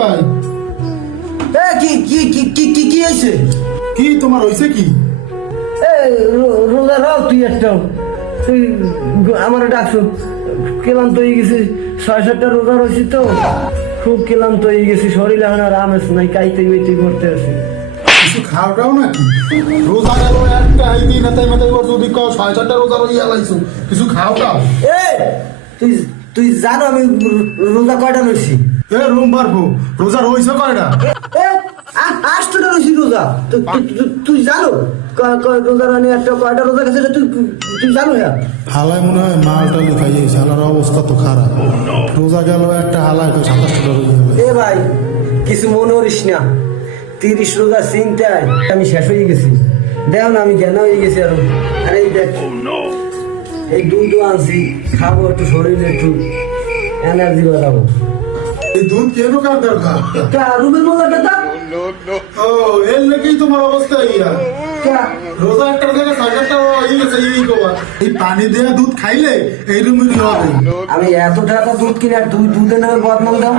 ভাই কি হয়েছে? কি তোমার হয়েছে কি? রোজা রাও তুই একটা তুই আমার ডাকছো, ক্লান্ত হয়ে গেছি। 6-7টা রোজা রয়েছি তো, খুব ক্লান্ত হয়ে গেছি। শরীর এখন আর আমেজ নাই, কাইতে মিতে করতে আছি। কিছু খাও টাও নাকি? রোজা গেল একটা আইবি না তাই মাথায় ওর যদি কও 6-7টা রোজা রইয়া লাইছো, কিছু খাও টাও। তুই তুই জানো আমি রোজা কয়টা রয়েছি? রুম পারবো রোজা রইছো কয়টা? 8টা রয়েছি রোজা। তুই জানো রোজা রানি একটা কয়টা রোজা গেছে তুই জানো? হ্যাঁ, হালায় মনে হয় মালটা লিখাই শালার অবস্থা তো খারাপ। রোজা গেল একটা হালায় 27টা রইয়া গেল। ভাই কিছু মনে করিস না, 30 রোজা চিন্তায় আমি শেষ হয়ে গেছি। দেখ না আমি জ্ঞান হয়ে গেছি আরো। আরে এই দেখ, এই দুধ আনছি, খাবো একটু, শরীরে একটু এনার্জি বাড়াবো। এই দুধ কেন কার দরকার? রুবেল মোল্লার দাদা, ও এর নাকি তোমার অবস্থা ইয়া। রোজা একটা জায়গায় 6-7টা হয়ে গেছে এই পানি দেয়া দুধ খাইলে এই রুমেরই হবে। আমি এত টাকা দুধ কিনে আর তুই দুধের নামে বদনাম দাও।